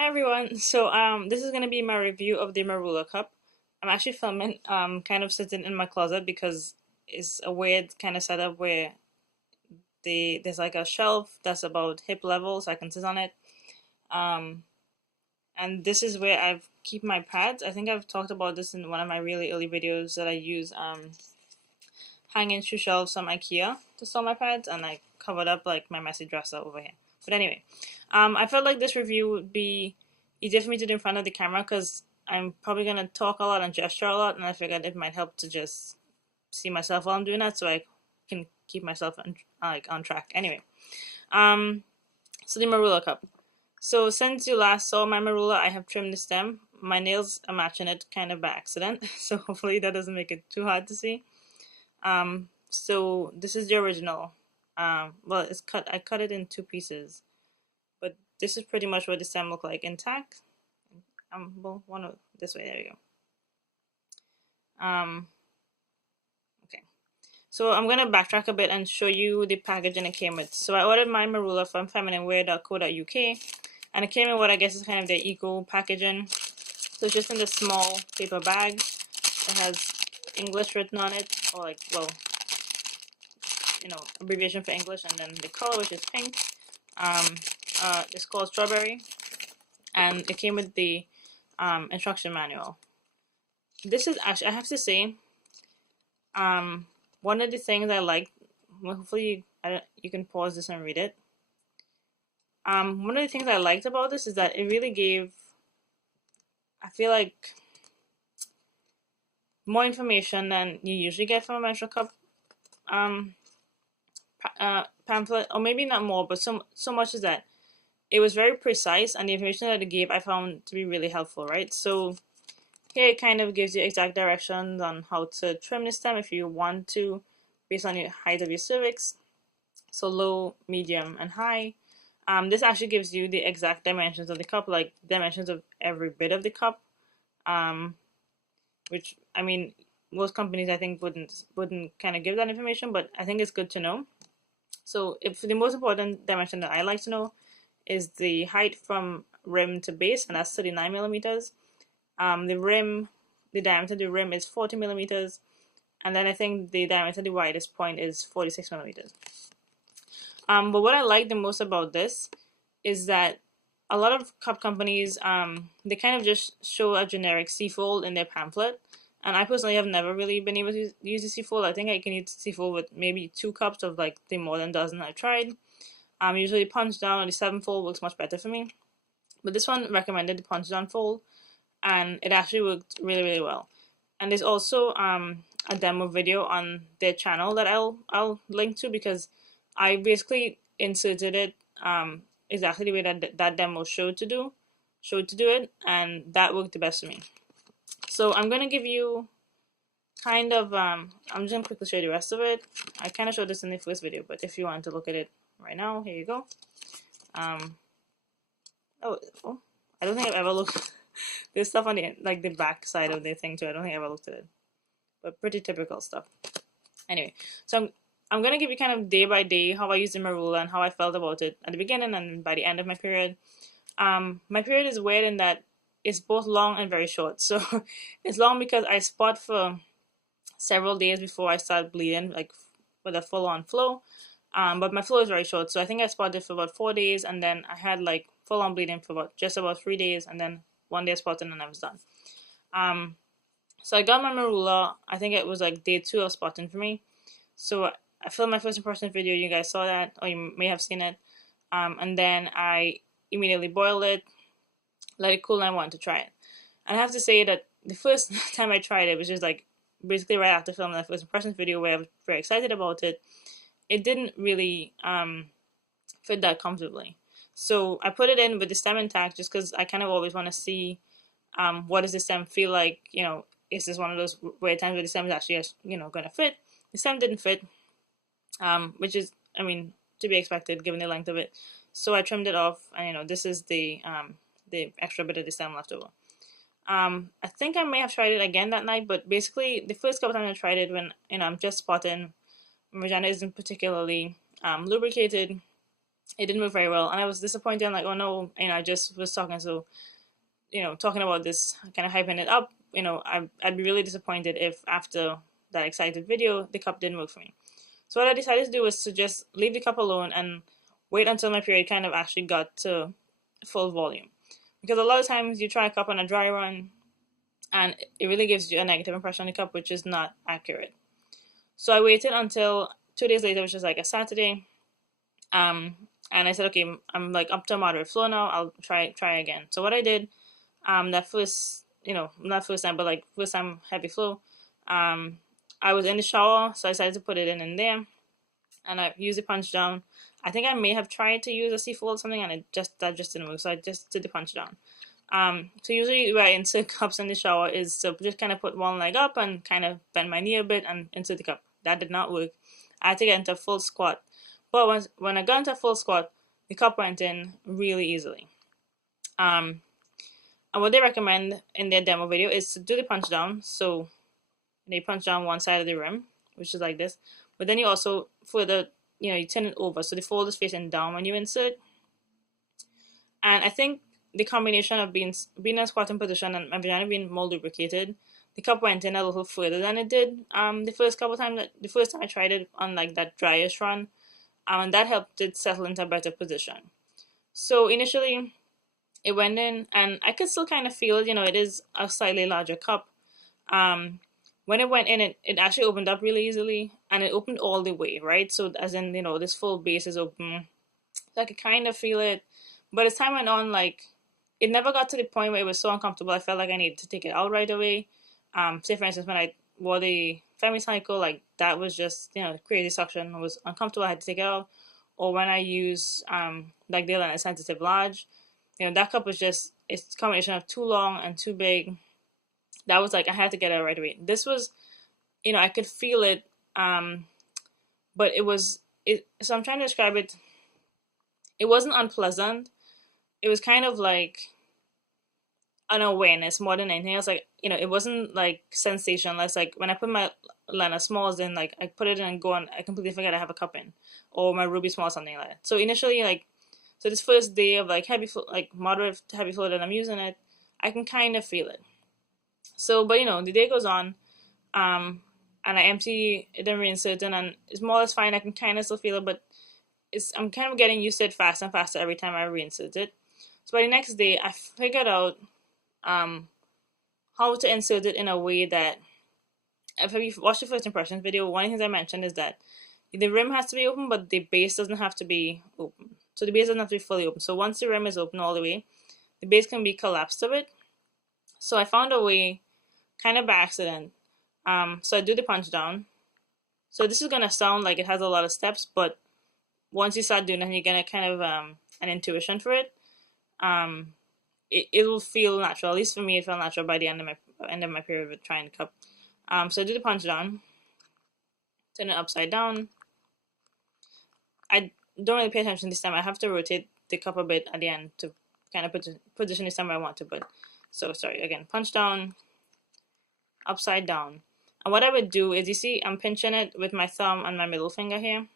Hi everyone. This is gonna be my review of the Merula cup. I'm actually filming kind of sitting in my closet because it's a weird kind of setup where there's like a shelf that's about hip level so I can sit on it. Um and this is where I keep my pads. I think I've talked about this in one of my really early videos that I use hanging shoe shelves from IKEA to store my pads, and I covered up like my messy dresser over here. But anyway, I felt like this review would be easier for me to do in front of the camera because I'm probably gonna talk a lot and gesture a lot, and I figured it might help to just see myself while I'm doing that, so I can keep myself on track. Anyway, um, so the Merula cup. So since you last saw my Merula, I have trimmed the stem. My nails are matching it kind of by accident, so hopefully that doesn't make it too hard to see. So this is the original. Well, it's cut. I cut it in two pieces, but this is pretty much what the stem look like intact. Well, one of this way. There you go. Okay. So I'm gonna backtrack a bit and show you the packaging it came with. So I ordered my Merula from femininwear.co.uk, and it came in what I guess is kind of their eco packaging. So it's just in this small paper bag. It has English written on it, or like, well, abbreviation for English, and then the color, which is pink. Um, it's called Strawberry, and it came with the instruction manual. This is actually, I have to say, one of the things I like. Well, hopefully, you can pause this and read it. One of the things I liked about this is that it really gave, I feel like, more information than you usually get from a menstrual cup um, pamphlet, or maybe not more, but so much is that it was very precise, and the information that it gave I found to be really helpful, right? So here it kind of gives you exact directions on how to trim the stem if you want to, based on your height of your cervix. So low, medium, and high. This actually gives you the exact dimensions of the cup, like dimensions of every bit of the cup. Um, which I mean, most companies I think wouldn't kind of give that information, but I think it's good to know. So if the most important dimension that I like to know is the height from rim to base, and that's 39 millimeters. The diameter of the rim is 40 millimeters, and then I think the diameter of the widest point is 46 millimeters. But what I like the most about this is that a lot of cup companies, they kind of just show a generic C-fold in their pamphlet, and I personally have never really been able to use the C-fold. I think I can use the C-fold with maybe 2 cups of like the more than dozen I've tried. Usually punch down or the 7-fold works much better for me. But this one recommended the punch down fold, and it actually worked really, really well. And there's also a demo video on their channel that I'll link to, because I basically inserted it exactly the way that demo showed to do it, and that worked the best for me. So I'm gonna give you kind of I'm just gonna quickly show you the rest of it. I kind of showed this in the first video, but if you want to look at it right now, here you go. Um, oh, I don't think I've ever looked. There's stuff on the back side of the thing too. I don't think I ever looked at it, but pretty typical stuff. Anyway, so I'm gonna give you kind of day by day how I used the Merula and how I felt about it at the beginning and by the end of my period. My period is weird in that it's both long and very short. So it's long because I spot for several days before I start bleeding, like with a full-on flow. But my flow is very short, so I think I spotted for about 4 days, and then I had like full-on bleeding for just about 3 days, and then one day I spotted and I was done. So I got my Merula. I think it was like day 2 of spotting for me. So I filmed my first impression video. You guys saw that, or you may have seen it. And then I immediately boiled it, let it cool, and I wanted to try it. And I have to say that the first time I tried it was just like basically right after filming that first impressions video, where I was very excited about it. It didn't really fit that comfortably. So I put it in with the stem intact, just because I kind of always want to see what does the stem feel like. Is this one of those weird times where the stem is actually going to fit? The stem didn't fit, which is, I mean, to be expected given the length of it. So I trimmed it off, and this is the extra bit of the stem left over. I think I may have tried it again that night, but basically the first couple times I tried it, when I'm just spotting, my vagina isn't particularly lubricated. it didn't work very well, and I was disappointed. I'm like, oh no, I just was talking talking about this, kind of hyping it up. I'd be really disappointed if after that excited video the cup didn't work for me. So what I decided to do was to just leave the cup alone and wait until my period kind of actually got to full volume. Because a lot of times you try a cup on a dry run and it really gives you a negative impression on the cup, which is not accurate. So I waited until 2 days later, which is like a Saturday. And I said, okay, I'm like up to a moderate flow now. I'll try again. So what I did, that first, not first time, but like first time heavy flow, I was in the shower, so I decided to put it in there, and I used the punch down. I think I may have tried to use a C-fold or something, and that just didn't work. So I just did the punch down. So usually where I insert cups in the shower is to just kind of put one leg up and kind of bend my knee a bit and insert the cup. That did not work. I had to get into a full squat. But when I got into a full squat, the cup went in really easily. And what they recommend in their demo video is to do the punch down. So they punch down one side of the rim, which is like this. But then you also further, you turn it over. So the fold is facing down when you insert. And I think the combination of being in a squatting position and my vagina being more lubricated, the cup went in a little further than it did the first time I tried it on like that dryish run, and that helped it settle into a better position. So initially it went in, and I could still kind of feel it. It is a slightly larger cup. When it went in, it actually opened up really easily, and it opened all the way, right? So as in, this full base is open. So I could kind of feel it. But as time went on, like, it never got to the point where it was so uncomfortable I felt like I needed to take it out right away. Say, for instance, when I wore the Femi-Cycle, like, that was just, crazy suction. It was uncomfortable. I had to take it out. Or when I used, like, the Lena Sensitive Large, that cup was just, it's a combination of too long and too big. That was like, I had to get it right away. This was, I could feel it, but so I'm trying to describe it. It wasn't unpleasant. It was kind of like an awareness more than anything else. Like, it wasn't like sensationless. Like when I put my Lena Smalls in, like I put it in and go and I completely forget I have a cup in, or my Ruby Small, something like that. So initially, like, so this first day of like moderate to heavy flow that I'm using it, I can kind of feel it. So, but the day goes on, and I empty it and reinsert it, and it's more or less fine. I can kind of still feel it, but I'm kind of getting used to it faster and faster every time I reinsert it. So by the next day, I figured out how to insert it in a way that, if you watch the first impressions video, one of the things I mentioned is that the rim has to be open, but the base doesn't have to be open. So the base doesn't have to be fully open. So once the rim is open all the way, the base can be collapsed a bit. So I found a way, kind of by accident. So I do the punch down. So this is gonna sound like it has a lot of steps, but once you start doing it, you're gonna kind of an intuition for it. It will feel natural. At least for me, it felt natural by the end of my period with trying the cup. So I do the punch down, turn it upside down. I don't really pay attention this time. I have to rotate the cup a bit at the end to kind of position this time where I want to. But so sorry again. Punch down, upside down. And what I would do is, you see, I'm pinching it with my thumb and my middle finger here.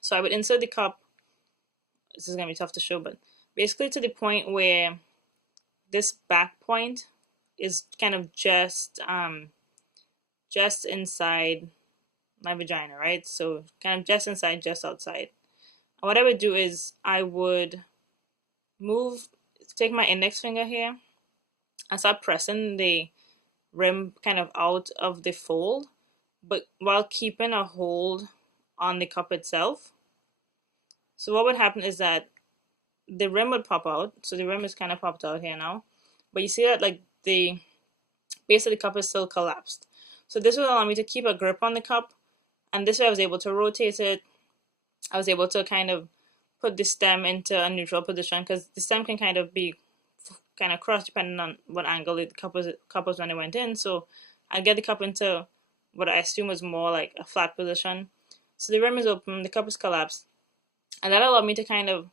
So I would insert the cup. This is gonna be tough to show, but basically to the point where this back point is kind of just inside my vagina, right? So kind of just inside, just outside. And what I would do is I would take my index finger here and start pressing the rim kind of out of the fold, but while keeping a hold on the cup itself. So what would happen is that the rim would pop out. So the rim is kind of popped out here now, but you see that like the base of the cup is still collapsed. So this would allow me to keep a grip on the cup, and this way I was able to rotate it. I was able to kind of put the stem into a neutral position, because the stem can kind of be kind of cross depending on what angle the cup was when it went in. So I'd get the cup into what I assume was more like a flat position. So the rim is open, the cup is collapsed, and that allowed me to kind of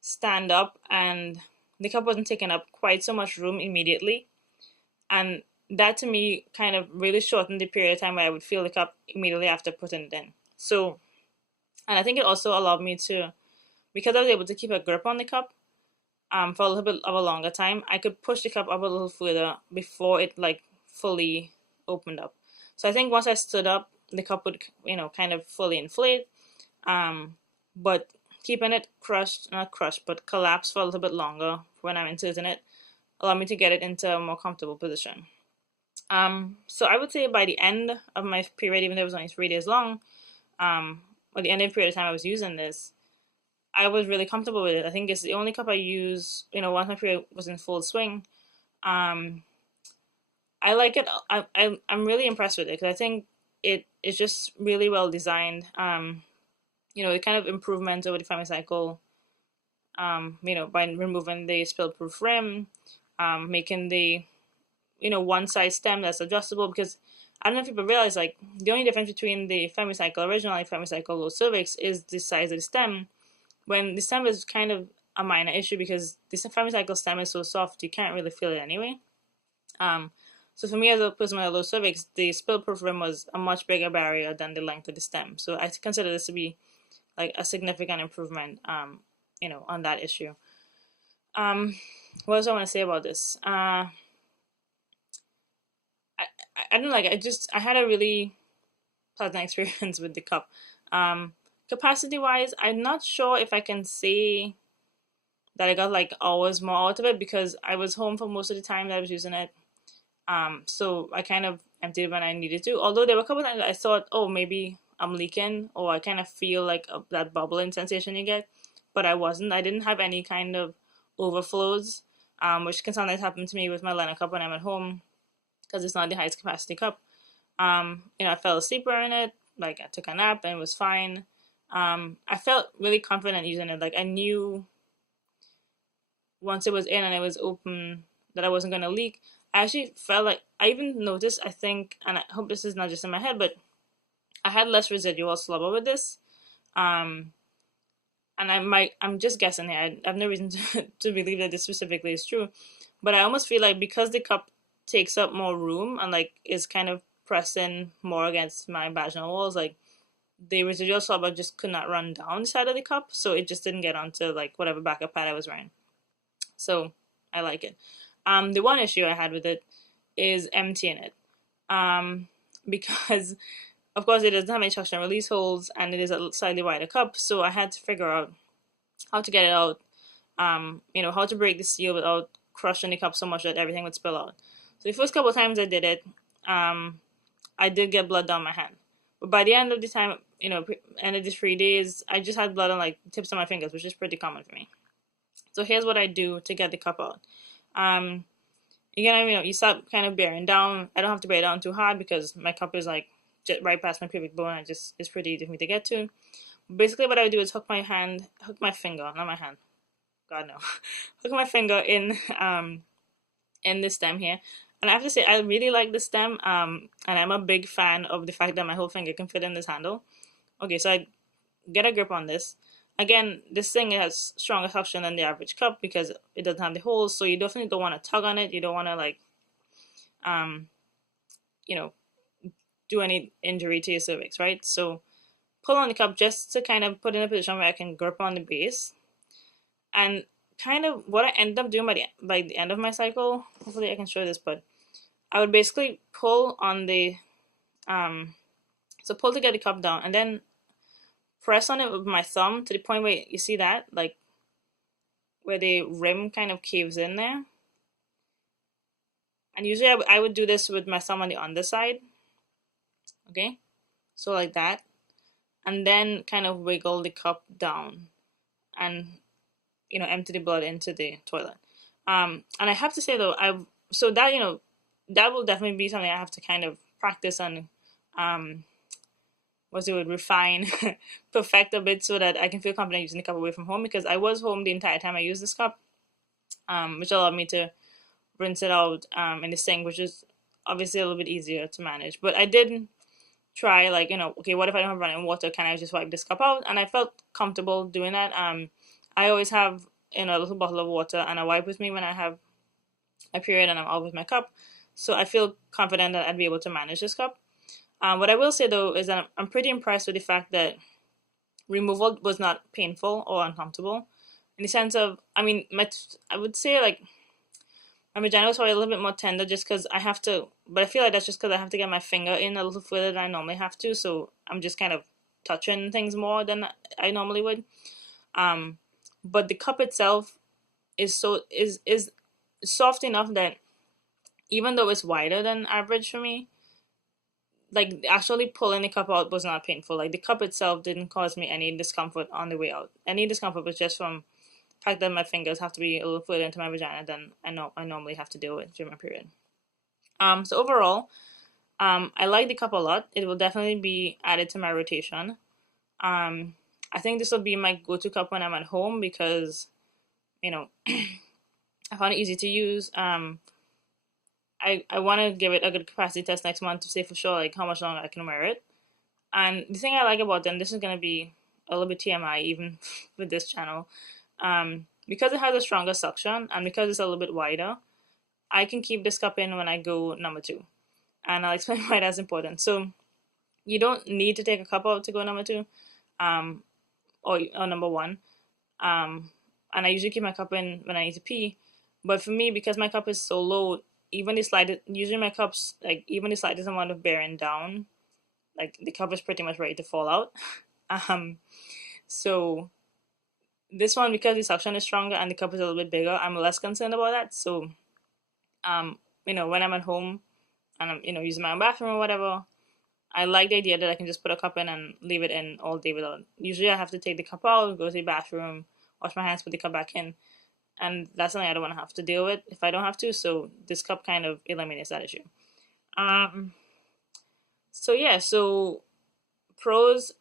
stand up, and the cup wasn't taking up quite so much room immediately. And that to me kind of really shortened the period of time where I would feel the cup immediately after putting it in. So, and I think it also allowed me to because I was able to keep a grip on the cup for a little bit of a longer time, I could push the cup up a little further before it like fully opened up. So I think once I stood up, the cup would, kind of fully inflate. But keeping it not crushed, but collapsed for a little bit longer when I'm inserting it, allowed me to get it into a more comfortable position. So I would say by the end of my period, even though it was only 3 days long, or the end of the period of time I was using this, I was really comfortable with it. I think it's the only cup I use, once my period was in full swing. Um, I like it. I'm really impressed with it because I think it is just really well designed. The kind of improvements over the family cycle, by removing the spill-proof rim, making the, one size stem that's adjustable, because I don't know if people realize, like, the only difference between the family cycle original and family cycle low cervix is the size of the stem, when the stem is kind of a minor issue because the family cycle stem is so soft you can't really feel it anyway. So for me as a person with a low cervix, the spill-proof rim was a much bigger barrier than the length of the stem. So I consider this to be like a significant improvement, on that issue. What else I want to say about this? I don't like. I had a really pleasant experience with the cup. Capacity wise, I'm not sure if I can say that I got like hours more out of it because I was home for most of the time that I was using it. So I kind of emptied it when I needed to. Although there were a couple times I thought, oh, maybe I'm leaking, or I kind of feel like that bubbling sensation you get, but I wasn't. I didn't have any kind of overflows, which can sometimes happen to me with my Lena cup when I'm at home because it's not the highest capacity cup. I fell asleep wearing it. Like I took a nap and it was fine. I felt really confident using it. Like I knew once it was in and it was open that I wasn't gonna leak. I actually felt like I even noticed. I think, and I hope this is not just in my head, but I had less residual slobber with this. Um, and I'm just guessing here. I have no reason to believe that this specifically is true, but I almost feel like because the cup takes up more room and like is kind of pressing more against my vaginal walls, like the residual slobber just could not run down the side of the cup, so it just didn't get onto like whatever backup pad I was wearing. So I like it. The one issue I had with it is emptying it, because of course it doesn't have any suction release holes and it is a slightly wider cup, so I had to figure out how to get it out. How to break the seal without crushing the cup so much that everything would spill out. So the first couple of times I did it, I did get blood down my hand. But by the end of the time, end of the 3 days, I just had blood on like the tips of my fingers, which is pretty common for me. So here's what I do to get the cup out. Again, you start kind of bearing down. I don't have to bear down too hard because my cup is like just right past my pubic bone. It's pretty easy for me to get to. Basically, what I would do is hook my finger, not my hand. God no, hook my finger in the stem here. And I have to say, I really like the stem. And I'm a big fan of the fact that my whole finger can fit in this handle. Okay, so I get a grip on this. Again, this thing has stronger suction than the average cup because it doesn't have the holes, so you definitely don't want to tug on it. You don't want to like, do any injury to your cervix, right? So pull on the cup just to kind of put in a position where I can grip on the base. And kind of what I ended up doing by the end of my cycle, hopefully I can show this, but I would basically pull on the, so pull to get the cup down and then press on it with my thumb to the point where you see that, like where the rim kind of caves in there. And usually I would do this with my thumb on the underside. Okay, so like that. And then kind of wiggle the cup down and, empty the blood into the toilet. And I have to say though, that will definitely be something I have to kind of practice and, refine, perfect a bit so that I can feel confident using the cup away from home, because I was home the entire time I used this cup, which allowed me to rinse it out in the sink, which is obviously a little bit easier to manage. But I did try, like, okay, what if I don't have running water? Can I just wipe this cup out? And I felt comfortable doing that. I always have a little bottle of water and a wipe with me when I have a period and I'm out with my cup. So I feel confident that I'd be able to manage this cup. What I will say though is that I'm pretty impressed with the fact that removal was not painful or uncomfortable. In the sense of, I mean, I would say like my vagina was probably a little bit more tender just because I have to, but I feel like that's just because I have to get my finger in a little further than I normally have to, so I'm just kind of touching things more than I normally would. Um, but the cup itself is soft enough that even though it's wider than average for me, like actually pulling the cup out was not painful. Like the cup itself didn't cause me any discomfort on the way out. Any discomfort was just from the fact that my fingers have to be a little further into my vagina than I normally have to deal with during my period. So overall, I like the cup a lot. It will definitely be added to my rotation. Um, I think this will be my go-to cup when I'm at home because, you know, I found it easy to use. I want to give it a good capacity test next month to say for sure like how much longer I can wear it. And the thing I like about them, this is gonna be a little bit TMI even with this channel, because it has a stronger suction and because it's a little bit wider, I can keep this cup in when I go number two, and I'll explain why that's important. So you don't need to take a cup out to go number two, um, or number one, and I usually keep my cup in when I need to pee. But for me, because my cup is so low, even the slightest, usually my cups like even the slightest amount of bearing down, like the cup is pretty much ready to fall out. Um, so this one, because the suction is stronger and the cup is a little bit bigger, I'm less concerned about that. So, um, when I'm at home and I'm, using my own bathroom or whatever, I like the idea that I can just put a cup in and leave it in all day without. Usually, I have to take the cup out, go to the bathroom, wash my hands, put the cup back in, and that's something I don't want to have to deal with if I don't have to. So this cup kind of eliminates that issue. Um, so yeah, so pros,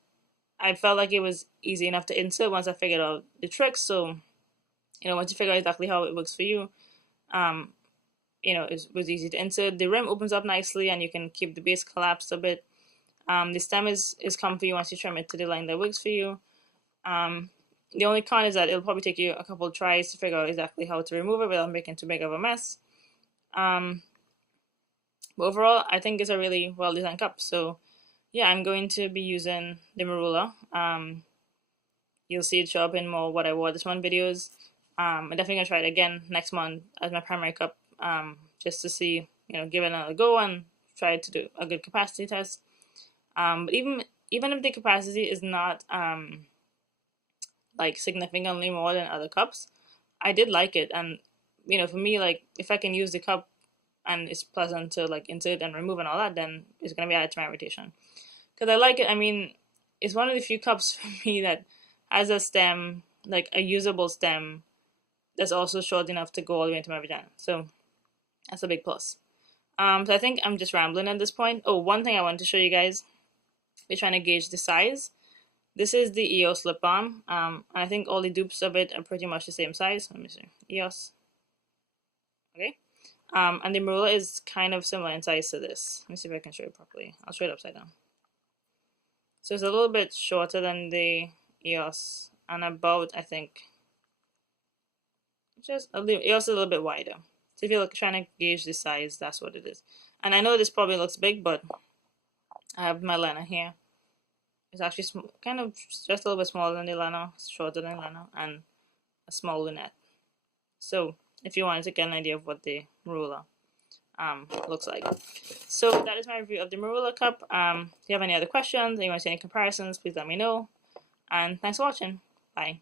I felt like it was easy enough to insert once I figured out the tricks. So, once you figure out exactly how it works for you, um, it was easy to insert. The rim opens up nicely and you can keep the base collapsed a bit. The stem is comfy once you trim it to the line that works for you. The only con is that it'll probably take you a couple of tries to figure out exactly how to remove it without making too big of a mess. But overall, I think it's a really well designed cup. So yeah, I'm going to be using the Merula. You'll see it show up in more what I wore this month videos. I'm definitely gonna try it again next month as my primary cup, just to see, give it another go and try to do a good capacity test. But even if the capacity is not like significantly more than other cups, I did like it, and for me, like if I can use the cup and it's pleasant to like insert and remove and all that, then it's gonna be added to my rotation because I like it. I mean, it's one of the few cups for me that has a stem, like a usable stem, that's also short enough to go all the way into my vagina. So that's a big plus. So I think I'm just rambling at this point. Oh, one thing I wanted to show you guys. We're trying to gauge the size. This is the EOS lip balm. And I think all the dupes of it are pretty much the same size. Let me see. EOS. Okay. And the Merula is kind of similar in size to this. Let me see if I can show it properly. I'll show it upside down. So it's a little bit shorter than the EOS and about, I think, just a little, EOS is a little bit wider. So if you're trying to gauge the size, that's what it is. And I know this probably looks big, but I have my liner here. It's actually kind of just a little bit smaller than the liner, shorter than the liner, and a small lunette. So if you wanted to get an idea of what the Merula looks like. So that is my review of the Merula cup. If you have any other questions, or you want to see any comparisons, please let me know. And thanks for watching. Bye.